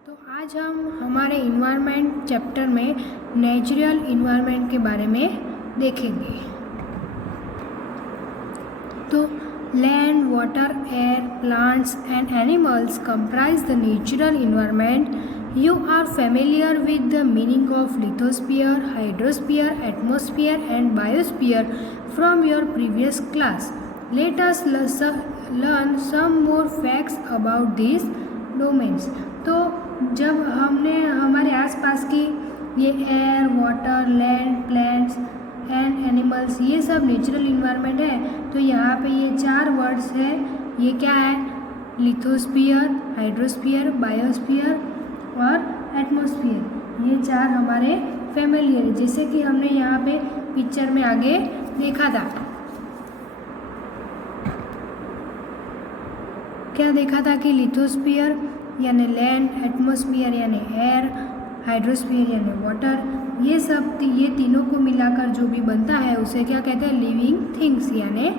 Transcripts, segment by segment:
तो आज हम हमारे इन्वायरमेंट चैप्टर में नेचुरल इन्वायरमेंट के बारे में देखेंगे। तो land, water, air, plants and animals comprise the natural environment. You are familiar with the meaning of lithosphere, hydrosphere, atmosphere and biosphere from your previous class. Let us learn some more facts about these domains. तो जब हमने हमारे आसपास की ये air, water, land, plants and animals ये सब natural environment है, तो यहाँ पे ये चार वर्ड्स है। ये क्या है? लिथोस्फीयर, हाइड्रोस्फीयर, बायोस्फीयर और एटमॉस्फेयर। ये चार हमारे फेमिलियर है, जैसे कि हमने यहाँ पे पिक्चर में आगे देखा था। क्या देखा था कि लिथोस्फीयर यानी लैंड, एटमॉस्फेयर यानी एयर, हाइड्रोस्फीयर यानी वाटर, ये तीनों को मिलाकर जो भी बनता है उसे क्या कहते हैं? लिविंग थिंग्स यानी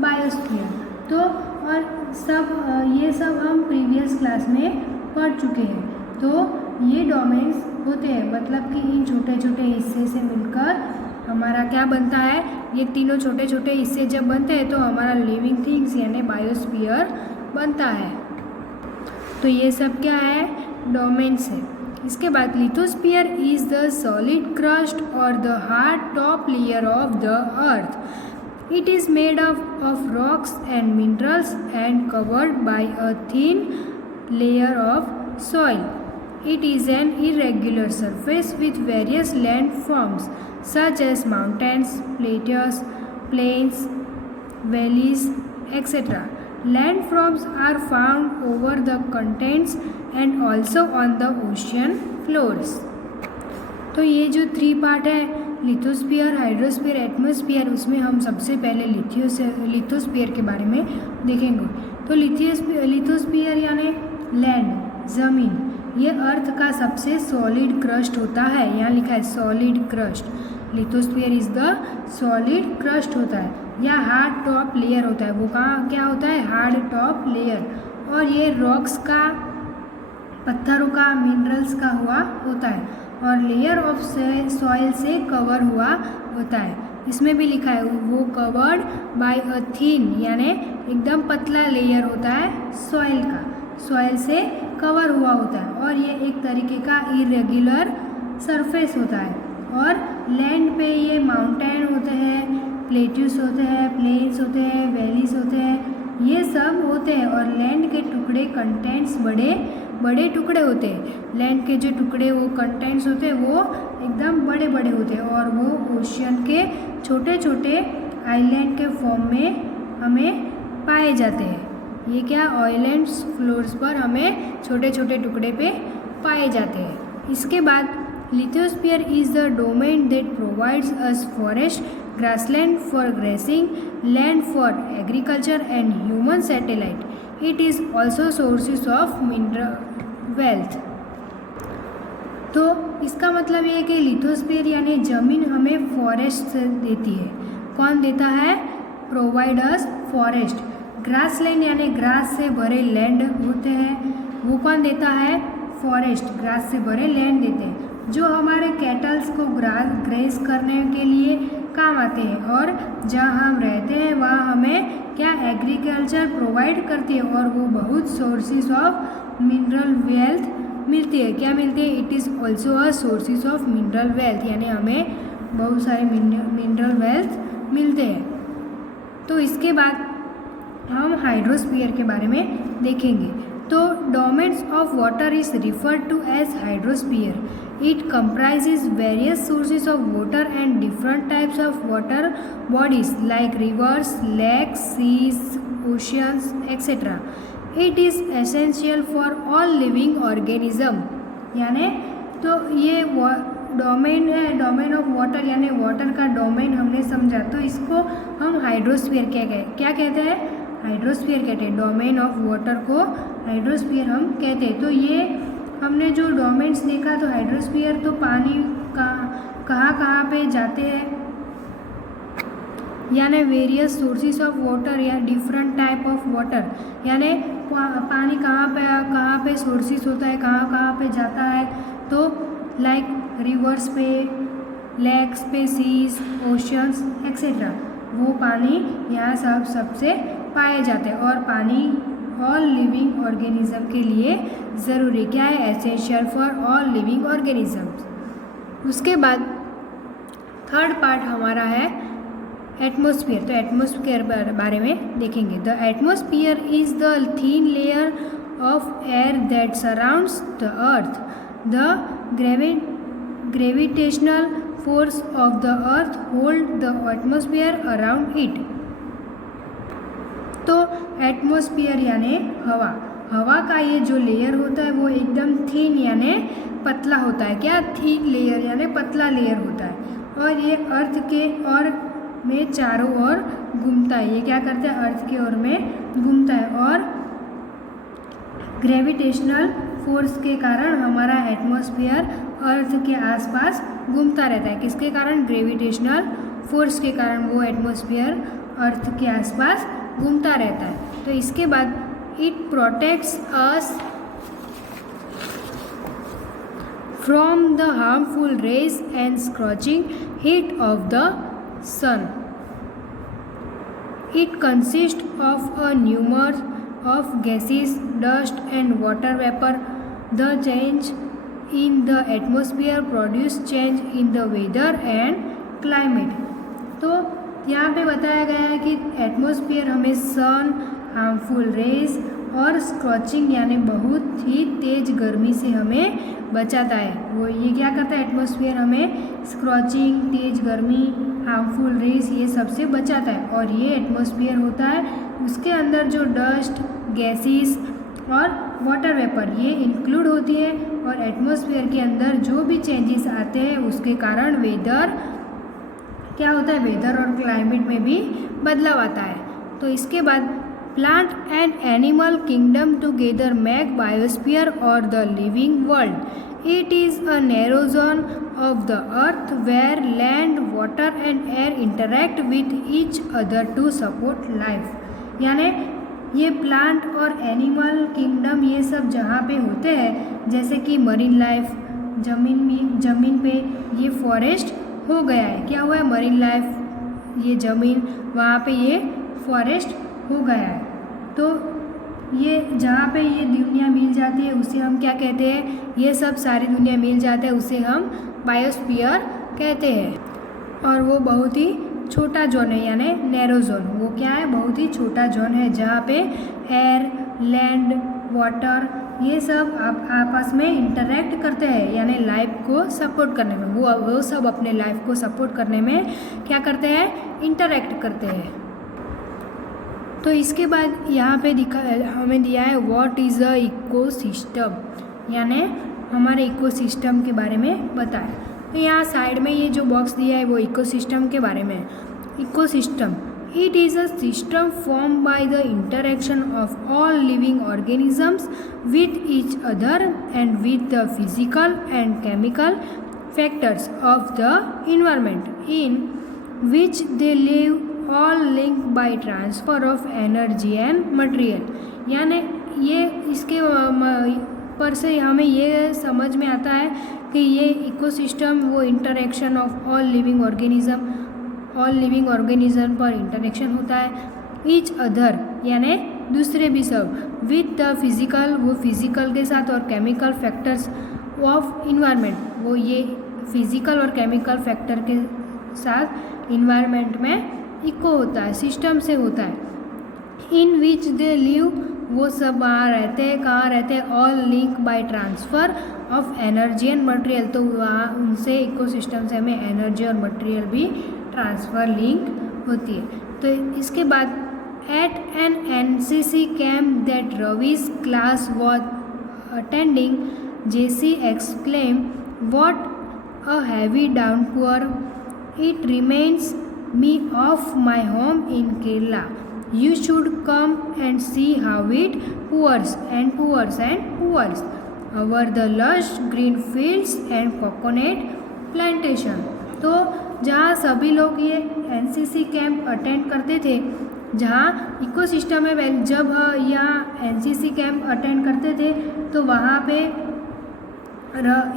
बायोस्फीयर। तो और ये सब हम प्रीवियस क्लास में पढ़ चुके हैं। तो ये डोमेन्स होते हैं, मतलब कि इन छोटे छोटे हिस्से से मिलकर हमारा क्या बनता है? ये तीनों छोटे छोटे हिस्से जब बनते हैं तो हमारा लिविंग थिंग्स यानी बायोस्फीयर बनता है। तो ये सब क्या है? डोमेन्स है। इसके बाद lithosphere is the solid crust और the hard top layer of the earth. It is made up of rocks and minerals and covered by a thin layer of soil. It is an irregular surface with various landforms such as mountains, plateaus, plains, valleys, etc. Landforms are found over the continents and also on the ocean floors. तो ये जो 3 part है, lithosphere, hydrosphere, atmosphere, उसमें हम सबसे पहले lithosphere के बारे में देखेंगे। तो लिथोस्फीयर यानी लैंड, ज़मीन, ये अर्थ का सबसे सॉलिड क्रस्ट होता है। यहाँ लिखा है solid crust. Lithosphere is the solid crust होता है या हार्ड टॉप लेयर होता है। वो कहाँ क्या होता है? Hard top layer. और ये रॉक्स का, पत्थरों का, मिनरल्स का हुआ होता है और लेयर ऑफ सॉइल से कवर हुआ होता है। इसमें भी लिखा है वो कवर्ड बाय अ थिन यानी एकदम पतला लेयर होता है सॉइल का, सॉइल से कवर हुआ होता है। और ये एक तरीके का इरेगुलर सरफेस होता है। और लैंड पे ये माउंटेन होते हैं, प्लेट्यूस होते हैं, प्लेन्स होते हैं, वैलीज होते हैं, ये सब होते हैं। और लैंड के टुकड़े, कंटेंट्स बड़े बड़े टुकड़े होते हैं। लैंड के जो टुकड़े वो कंटेंट्स होते हैं वो एकदम बड़े बड़े होते हैं और वो ओशियन के छोटे छोटे आइलैंड के फॉर्म में हमें पाए जाते हैं। ये क्या? आइलैंड्स फ्लोर्स पर हमें छोटे छोटे टुकड़े पे पाए जाते हैं। इसके बाद lithosphere is the domain that provides us forest, grassland for gracing, land for agriculture and human satellite. It is also sources of mineral wealth. तो इसका मतलब ये है कि लिथोस्फीयर यानी ज़मीन हमें फॉरेस्ट देती है। कौन देता है? Provide us forest. ग्रासलैंड यानी ग्रास से भरे लैंड होते हैं, वो कौन देता है? फॉरेस्ट. ग्रास से भरे लैंड देते हैं जो हमारे कैटल्स को ग्रेस करने के लिए काम आते हैं। और जहाँ हम रहते हैं वहाँ हमें क्या? एग्रीकल्चर प्रोवाइड करती है और वो बहुत सोर्सेज ऑफ मिनरल वेल्थ मिलती है। क्या मिलती है? It is also a sources of mineral wealth यानी हमें बहुत सारे मिनरल वेल्थ मिलते हैं। तो इसके बाद हम हाइड्रोस्फीयर के बारे में देखेंगे। तो domains of water is referred to as hydrosphere. It comprises various sources of water and different types of water bodies like rivers, lakes, seas, oceans etcetera. It is essential for all living organism. यानी तो ये domain है, domain of water यानी water का domain हमने समझा। तो इसको हम हाइड्रोस्फीयर क्या कहते हैं? हाइड्रोस्फीयर कहते हैं। डोमेन ऑफ वाटर को हाइड्रोस्फीयर हम कहते हैं। तो ये हमने जो डोमेन्स देखा, तो हाइड्रोस्फीयर तो पानी कहाँ कहाँ पे जाते हैं? यानी वेरियस सोर्सेस ऑफ वाटर या डिफरेंट टाइप ऑफ वाटर, यानी पानी कहाँ पे सोर्सेस होता है, कहाँ पे जाता है, तो लाइक रिवर्स पे, लेक्स पे, सीज, ओशंस एक्सेट्रा, वो पानी यहाँ सबसे पाए जाते हैं। और पानी ऑल लिविंग ऑर्गेनिज्म के लिए ज़रूरी, क्या है, essential for all living organisms. उसके बाद थर्ड पार्ट हमारा है एटमॉस्फेयर। तो एटमॉस्फेयर बारे में देखेंगे। The atmosphere is the thin layer of air that surrounds the earth. The gravitational force of the earth hold the atmosphere around it. तो atmosphere यानी हवा का ये जो लेयर होता है वो एकदम थिन यानी पतला होता है। क्या, थिन लेयर यानी पतला लेयर होता है, और ये अर्थ के और में चारों ओर घूमता है। ये क्या करता है, अर्थ के ओर में घूमता है, और ग्रेविटेशनल फोर्स के कारण हमारा एटमॉस्फेयर अर्थ के आसपास घूमता रहता है। किसके कारण, ग्रेविटेशनल फोर्स के कारण वो एटमॉस्फेयर अर्थ के आसपास घूमता रहता है। तो इसके बाद it protects us from the harmful rays and scorching heat of the sun. It consists of a number of gases, dust and water vapor. The change in the atmosphere produce change in the weather and climate. तो यहाँ पे बताया गया है कि atmosphere हमें सन, harmful rays और scorching यानी बहुत ही तेज गर्मी से हमें बचाता है। वो ये क्या करता है, एटमॉस्फेयर हमें स्कॉचिंग, तेज गर्मी, हार्मफुल रेस ये सबसे बचाता है। और ये एटमॉस्फेयर होता है, उसके अंदर जो डस्ट, गैसेस और वाटर वेपर ये इंक्लूड होती है। और एटमॉस्फेयर के अंदर जो भी चेंजेस आते हैं उसके कारण वेदर क्या होता है, वेदर और क्लाइमेट में भी बदलाव आता है। तो इसके बाद plant and animal kingdom together make biosphere और the living world. It is a narrow zone of the earth where land, water and air interact with each other to support life. यानी ये प्लांट और animal kingdom ये सब जहाँ पे होते हैं, जैसे कि मरीन लाइफ, ज़मीन पे ये फॉरेस्ट हो गया है। क्या हुआ है, मरीन लाइफ, ये ज़मीन, वहाँ पे ये फॉरेस्ट हो गया है। तो ये जहाँ पे ये दुनिया मिल जाती है उसे हम क्या कहते हैं, ये सब सारी दुनिया मिल जाता है उसे हम बायोस्फीयर कहते हैं। और वो बहुत ही छोटा जोन है यानी नैरो जोन। वो क्या है, बहुत ही छोटा जोन है जहाँ पे एयर, लैंड, वाटर ये सब आपस में इंटरेक्ट करते हैं, यानी लाइफ को सपोर्ट करने में, वो सब अपने लाइफ को सपोर्ट करने में क्या करते हैं, इंटरेक्ट करते हैं। तो इसके बाद यहाँ पे हमें दिया है व्हाट इज़ अ इकोसिस्टम, यानी हमारे इकोसिस्टम के बारे में बताएं। तो यहाँ साइड में ये जो बॉक्स दिया है वो इकोसिस्टम के बारे में। Ecosystem, it is a system form by the interaction of all living organisms with each other and with the physical and chemical factors of the environment in which they live, all link by transfer of energy and material. यानी ये इसके पर से हमें ये समझ में आता है कि ये इकोसिस्टम वो interaction of all living organism पर इंटरेक्शन होता है। ईच अदर यानी दूसरे भी सब, विथ द फिजिकल वो फिजिकल के साथ, और केमिकल फैक्टर्स ऑफ इन्वायरमेंट वो ये फिजिकल और केमिकल फैक्टर के साथ इन्वायरमेंट में इको होता है, सिस्टम से होता है। इन विच दे लिव वो सब वहाँ रहते हैं, कहाँ रहते हैं, all link by transfer of energy and material. तो वहाँ उनसे इकोसिस्टम से हमें एनर्जी और मटेरियल भी ट्रांसफ़र लिंक होती है। तो इसके बाद at an NCC camp that Ravi's class was attending, Jessy exclaim what a heavy downpour, it reminds me of my home in Kerala. You should come and see how it pours and pours and pours over the lush green fields and coconut plantation. तो जहाँ सभी लोग ये NCC camp attend करते थे, जहाँ ecosystem में जब यहाँ एनसीसी कैंप अटेंड करते थे तो वहाँ पे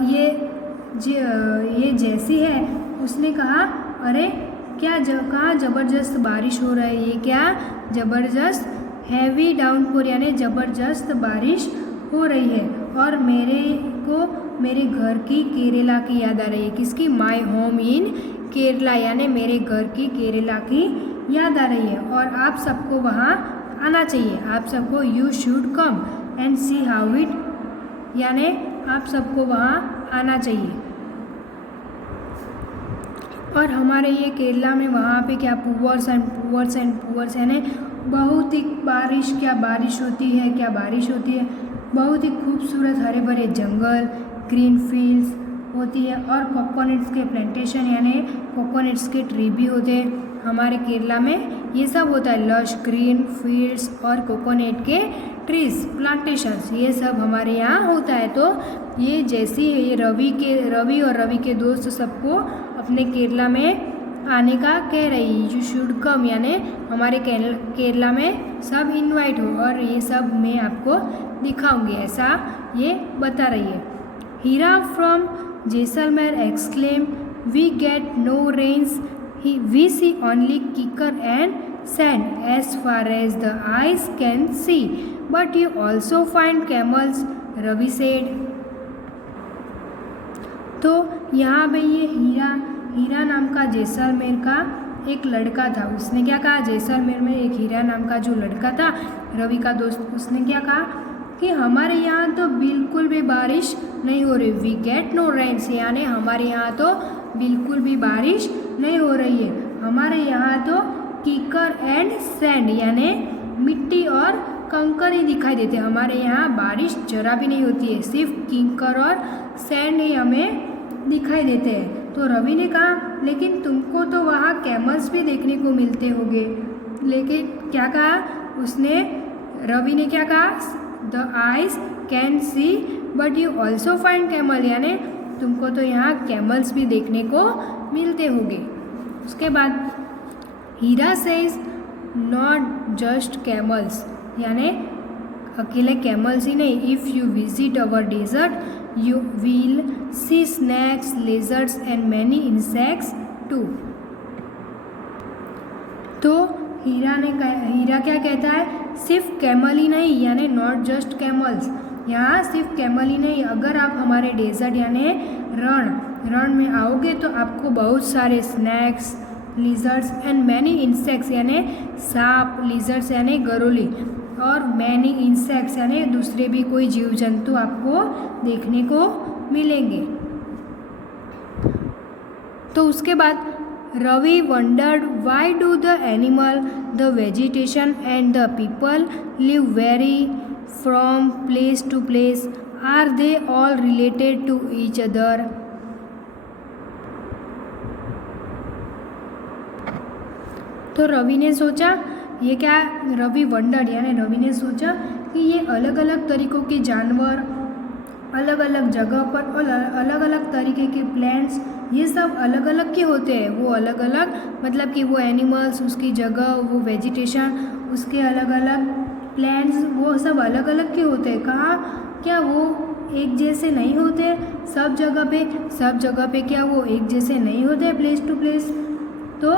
ये जैसी है उसने कहा अरे क्या कहाँ ज़बरदस्त बारिश हो रहा है, ये क्या ज़बरदस्त हैवी डाउनपोर यानी ज़बरदस्त बारिश हो रही है और मेरे को मेरे घर की केरला की याद आ रही है। किसकी? माय होम इन केरला यानी मेरे घर की केरला की याद आ रही है और आप सबको वहाँ आना चाहिए। आप सबको you should come and see how it यानी आप सबको वहाँ आना चाहिए। और हमारे ये केरला में वहाँ पे क्या पुअर्स एंड पुअर्स यानी बहुत ही बारिश, क्या बारिश होती है, क्या बारिश होती है। बहुत ही खूबसूरत हरे भरे जंगल, ग्रीन फील्ड्स होती है और कोकोनट्स के प्लांटेशन यानी कोकोनट्स के ट्री भी होते हैं। हमारे केरला में ये सब होता है, लश ग्रीन फील्ड्स और कोकोनट के ट्रीज प्लांटेशंस, ये सब हमारे यहाँ होता है। तो ये जैसी है ये रवि और रवि के दोस्त सबको अपने केरला में आने का कह रही, यू शुड कम यानी हमारे केरला में सब इनवाइट हो और ये सब मैं आपको दिखाऊंगी, ऐसा ये बता रही है। Hira from Jaisalmer exclaim, we get no rains, we see only kicker and sand as far as the eyes can see, but you also find camels, Ravi said। तो यहाँ पे ये हीरा नाम का जैसलमेर का एक लड़का था, उसने क्या कहा, जैसलमेर में एक हीरा नाम का जो लड़का था रवि का दोस्त, उसने क्या कहा कि हमारे यहाँ तो बिल्कुल भी बारिश नहीं हो रही, वी गेट नो रेन्स यानी हमारे यहाँ तो बिल्कुल भी बारिश नहीं हो रही है। हमारे यहाँ तो कीकर एंड सैंड यानी मिट्टी और कंकर ही दिखाई देते हैं, हमारे यहाँ बारिश जरा भी नहीं होती है, सिर्फ कीकर और सैंड ही हमें दिखाई देते हैं। तो रवि ने कहा लेकिन तुमको तो वहाँ कैमल्स भी देखने को मिलते होंगे, लेकिन क्या कहा उसने, रवि ने क्या कहा, the eyes can see but you also find camel यानी तुमको तो यहाँ कैमल्स भी देखने को मिलते होंगे। उसके बाद Heera says not just camels यानी अकेले कैमल्स ही नहीं, if you visit our desert you will see snakes, lizards and many insects too. तो हीरा क्या कहता है, सिर्फ कैमल ही नहीं यानी नॉट जस्ट कैमल्स, यहाँ सिर्फ कैमल ही नहीं, अगर आप हमारे डेजर्ट यानी रण में आओगे तो आपको बहुत सारे snacks, lizards and many insects यानी सांप, लिजर्ड्स यानी गरोली और मैनी इंसेक्ट्स यानी दूसरे भी कोई जीव जंतु आपको देखने को मिलेंगे। तो उसके बाद Ravi wondered why do the animal, the vegetation and the people live vary from place to place, are they all related to each other. तो रवि ने सोचा, ये क्या, रवि वंडर्ड यानी रवि ने सोचा कि ये अलग अलग तरीक़ों के जानवर अलग अलग जगह पर और अलग अलग तरीके के प्लांट्स ये सब अलग अलग के होते हैं, वो अलग अलग मतलब कि वो एनिमल्स, उसकी जगह, वो वेजिटेशन, उसके अलग अलग प्लांट्स वो सब अलग अलग के होते हैं। कहाँ, क्या वो एक जैसे नहीं होते सब जगह पे क्या वो एक जैसे नहीं होते प्लेस टू प्लेस। तो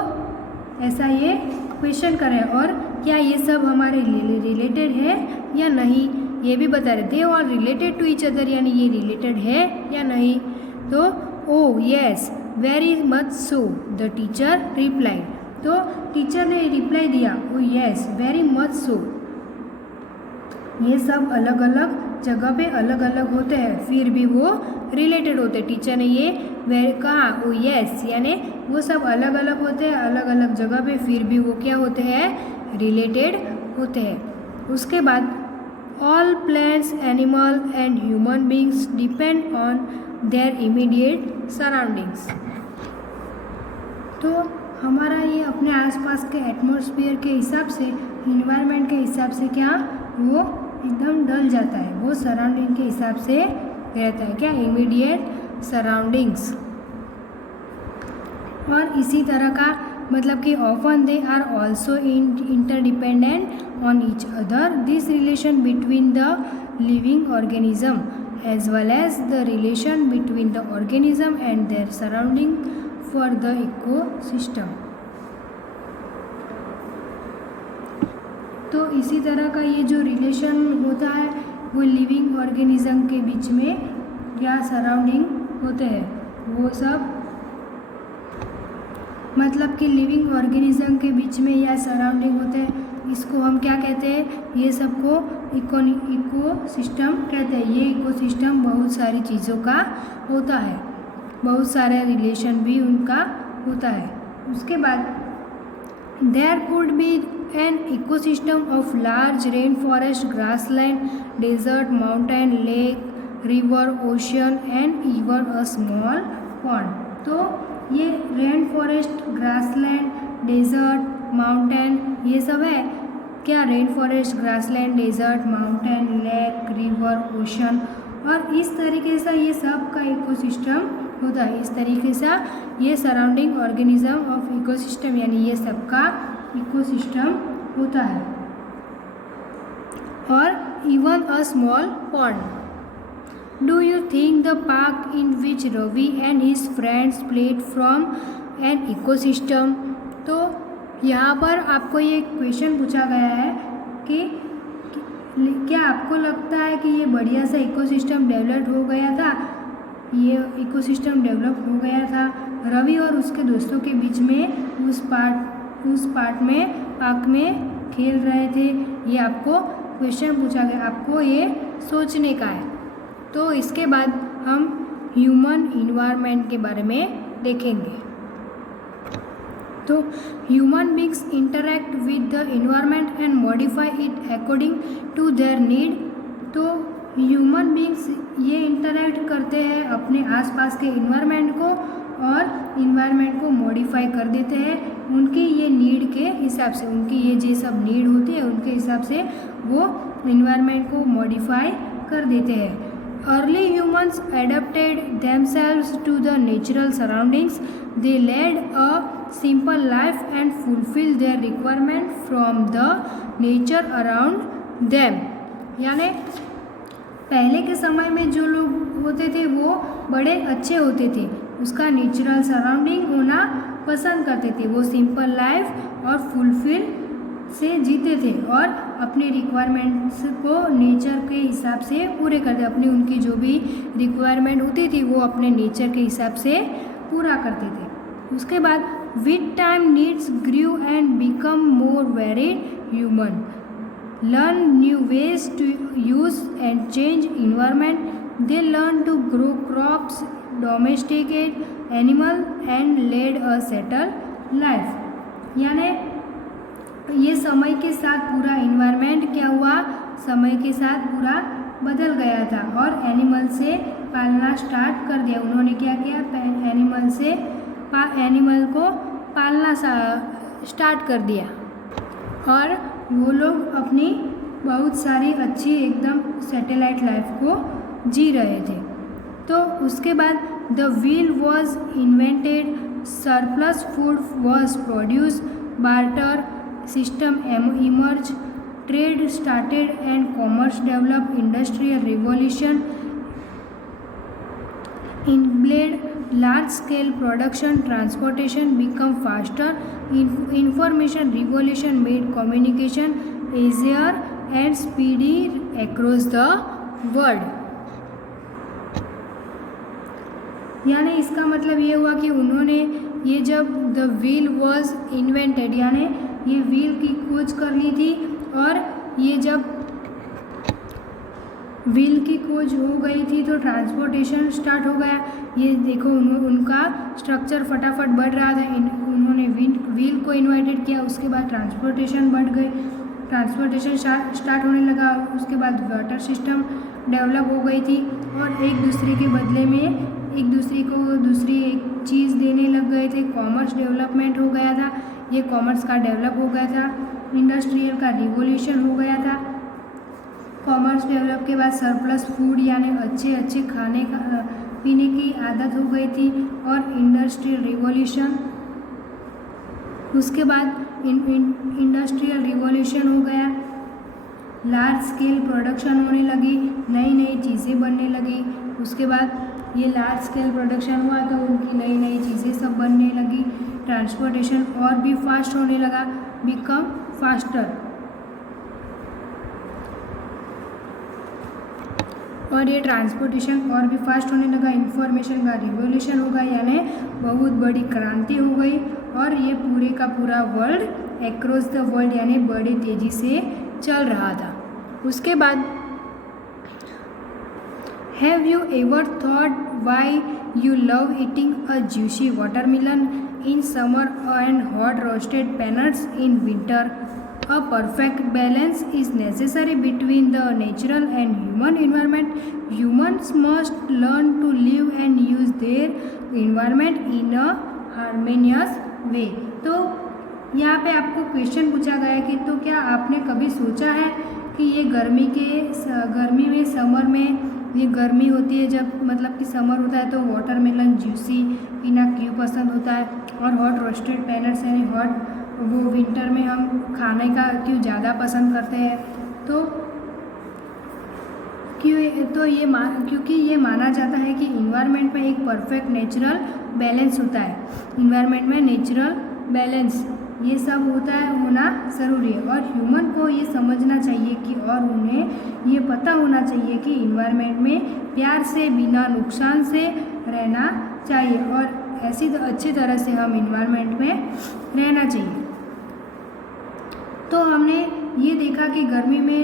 ऐसा ये क्वेश्चन करें और क्या ये सब हमारे रिलेटेड है या नहीं, ये भी बता रहे थे, और रिलेटेड टू ईच अदर यानी ये रिलेटेड है या नहीं। तो oh yes very much so the teacher reply, तो टीचर ने रिप्लाई दिया oh yes very much so, ये सब अलग अलग जगह पे अलग अलग होते हैं फिर भी वो रिलेटेड होते हैं। टीचर ने ये कहा ओ येस यानी वो सब अलग अलग होते हैं अलग अलग जगह पे फिर भी वो क्या होते हैं, रिलेटेड होते हैं। उसके बाद all plants, animal and human beings depend on their immediate surroundings. तो हमारा ये अपने आसपास के एटमॉस्फेयर के हिसाब से, इन्वायरमेंट के हिसाब से क्या वो एकदम ढल जाता है, वो सराउंडिंग के हिसाब से रहता है, क्या इमीडिएट सराउंडिंग्स। और इसी तरह का मतलब कि often they are also interdependent on each other. This relation between the living organism as well as the relation between the organism and their surrounding for the ecosystem. तो इसी तरह का ये जो रिलेशन होता है वो लिविंग ऑर्गेनिज्म के बीच में या सराउंडिंग होते हैं, वो सब मतलब कि लिविंग ऑर्गेनिज्म के बीच में या सराउंडिंग होते हैं, इसको हम क्या कहते हैं, ये सबको इकोसिस्टम कहते हैं। ये इकोसिस्टम बहुत सारी चीज़ों का होता है, बहुत सारे रिलेशन भी उनका होता है। उसके बाद there could be an ecosystem of large rain forest, grassland, desert, mountain, lake, river, ocean and even a small pond. तो ये rain forest, grassland, desert, mountain, ये सब है क्या, rain forest, grassland, desert, mountain, lake, river, ocean, और इस तरीके से ये सब का इकोसिस्टम होता है। इस तरीके से ये सराउंडिंग ऑर्गेनिज्म ऑफ इकोसिस्टम यानी ये सब का इकोसिस्टम होता है। और even a small pond. Do you think the park in which Ravi and his friends played from an ecosystem? तो यहाँ पर आपको ये क्वेश्चन पूछा गया है कि क्या आपको लगता है कि ये बढ़िया सा इकोसिस्टम डेवलप हो गया था, ये इकोसिस्टम डेवलप हो गया था रवि और उसके दोस्तों के बीच में उस पार्क में खेल रहे थे। ये आपको क्वेश्चन पूछा गया, आपको ये सोचने का है। तो इसके बाद हम ह्यूमन इन्वायरमेंट के बारे में देखेंगे। तो human beings interact with the environment and modify it according to their need. तो ह्यूमन बींग्स ये इंटरैक्ट करते हैं अपने आसपास के इन्वायरमेंट को और इन्वायरमेंट को मॉडिफाई कर देते हैं उनकी ये नीड के हिसाब से। उनकी ये जो सब नीड होती है उनके हिसाब से वो इन्वायरमेंट को मॉडिफाई कर देते हैं। Early humans adapted themselves to the natural surroundings. They led a simple life and fulfilled their requirement from the nature around them. यानी पहले के समय में जो लोग होते थे वो बड़े अच्छे होते थे, उसका नेचुरल सराउंडिंग होना पसंद करते थे, वो सिंपल लाइफ और फुलफिल से जीते थे और अपने रिक्वायरमेंट्स को नेचर के हिसाब से पूरे करते, अपनी उनकी जो भी रिक्वायरमेंट होती थी वो अपने नेचर के हिसाब से पूरा करते थे। उसके बाद with time needs grew and become more varied, human learn new ways to use and change environment. They learn to grow crops, domesticate animal and led a settle life. यानी ये समय के साथ पूरा इन्वायरमेंट क्या हुआ, समय के साथ पूरा बदल गया था और एनिमल से पालना स्टार्ट कर दिया। उन्होंने क्या किया, एनिमल को पालना स्टार्ट कर दिया और वो लोग अपनी बहुत सारी अच्छी एकदम सैटेलाइट लाइफ को जी रहे थे। तो उसके बाद the wheel was invented, surplus food was produce, barter system emerged, trade started and commerce developed, industrial revolution enabled large scale production, transportation become faster, information revolution made communication easier and speedy across the world। यानी इसका मतलब ये हुआ कि उन्होंने ये जब the wheel was invented यानी ये व्हील की खोज कर ली थी और ये जब व्हील की खोज हो गई थी तो ट्रांसपोर्टेशन स्टार्ट हो गया। ये देखो उनका स्ट्रक्चर फटाफट बढ़ रहा था, उन्होंने व्हील को इन्वाइटेड किया, उसके बाद ट्रांसपोर्टेशन बढ़ गई, ट्रांसपोर्टेशन स्टार्ट होने लगा, उसके बाद वाटर सिस्टम डेवलप हो गई थी और एक दूसरे के बदले में एक दूसरे को दूसरी एक चीज़ देने लग गए थे। कॉमर्स डेवलपमेंट हो गया था, ये कॉमर्स का डेवलप हो गया था, इंडस्ट्रियल का रिवोल्यूशन हो गया था। कॉमर्स डेवलप के बाद सरप्लस फूड यानी अच्छे खाने का पीने की आदत हो गई थी और इंडस्ट्रियल रिवोल्यूशन उसके बाद इंडस्ट्रियल रिवॉल्यूशन हो गया, लार्ज स्केल प्रोडक्शन होने लगी, नई नई चीज़ें बनने लगी। उसके बाद ये लार्ज स्केल प्रोडक्शन हुआ तो उनकी नई नई चीज़ें सब बनने लगी। ट्रांसपोर्टेशन और भी फास्ट होने लगा, बिकम फास्टर। और ये ट्रांसपोर्टेशन और भी फास्ट होने लगा, इंफॉर्मेशन का रिवॉल्यूशन होगा, यानी बहुत बड़ी क्रांति हो गई। और ये पूरे का पूरा वर्ल्ड एक्रॉस द वर्ल्ड यानी बड़ी तेज़ी से चल रहा था। उसके बाद have you ever thought why you love eating a juicy watermelon in summer and hot roasted peanuts in winter? A perfect balance is necessary between the natural and human environment. Humans must learn to live and use their environment in a harmonious way. तो यहाँ पे आपको question पूछा गया है कि तो क्या आपने कभी सोचा है कि ये गर्मी में समर में ये गर्मी होती है, जब मतलब कि समर होता है तो वाटरमेलन जूसी पीना क्यों पसंद होता है, और हॉट रोस्टेड peanuts यानी हॉट वो विंटर में हम खाने का क्यों ज़्यादा पसंद करते हैं? तो क्योंकि ये माना जाता है कि इन्वायरमेंट में एक परफेक्ट नेचुरल बैलेंस होता है। इन्वायरमेंट में नेचुरल बैलेंस ये सब होना ज़रूरी है, और ह्यूमन को ये समझना चाहिए कि और उन्हें ये पता होना चाहिए कि इन्वायरमेंट में प्यार से बिना नुकसान से रहना चाहिए, और ऐसी अच्छी तरह से हम इन्वायरमेंट में रहना चाहिए। तो हमने ये देखा कि गर्मी में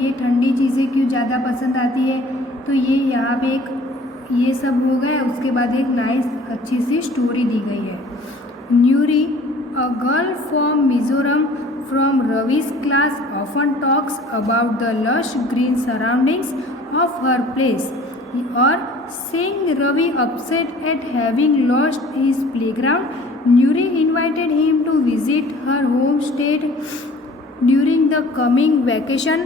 ये ठंडी चीज़ें क्यों ज़्यादा पसंद आती है, तो ये यहाँ पे एक ये सब हो गया। उसके बाद एक नाइस अच्छी सी स्टोरी दी गई है। Nyuri, a girl from Mizoram from Ravi's class, often talks about the lush green surroundings of her place, और seeing Ravi upset at having lost his playground, Nuri invited him to visit her homestead during the coming vacation.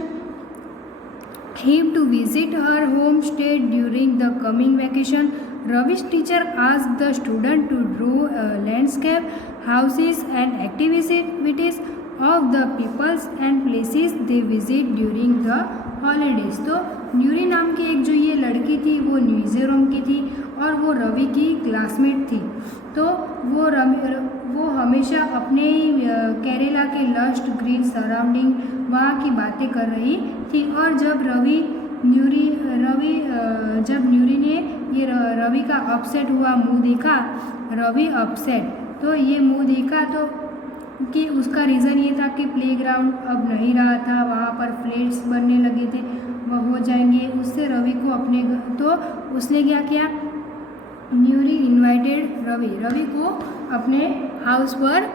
Ravi's teacher asked the student to draw a landscape, houses and activities of the peoples and places they visit during the holidays. तो न्यूरी नाम की एक जो ये लड़की थी वो मिज़ोरम की थी, और वो रवि की क्लासमेट थी। तो वो हमेशा अपने केरला के लस्ट ग्रीन सराउंडिंग वहाँ की बातें कर रही थी। और जब न्यूरी ने ये रवि का अपसेट हुआ मुंह देखा, रवि अपसेट, तो ये मुंह देखा तो कि उसका रीज़न ये था कि प्लेग्राउंड अब नहीं रहा था, वहाँ पर फ्लैट्स बनने लगे थे, वह हो जाएंगे। उससे रवि को अपने तो उसने क्या किया, न्यूरी इनवाइटेड रवि को अपने हाउस पर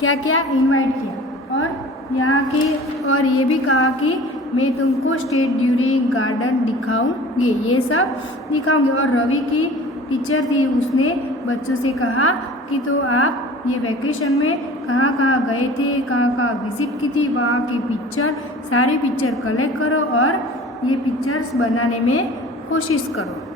क्या किया, इनवाइट किया, और यहाँ के और ये भी कहा कि मैं तुमको स्टेट ड्यूरिंग गार्डन दिखाऊंगी, ये सब दिखाऊंगी। और रवि की टीचर थी, उसने बच्चों से कहा कि तो आप ये वैकेशन में कहाँ कहाँ गए थे, कहाँ कहाँ विज़िट की थी, वहाँ की सारी पिक्चर कलेक्ट करो और ये पिक्चर्स बनाने में कोशिश करो।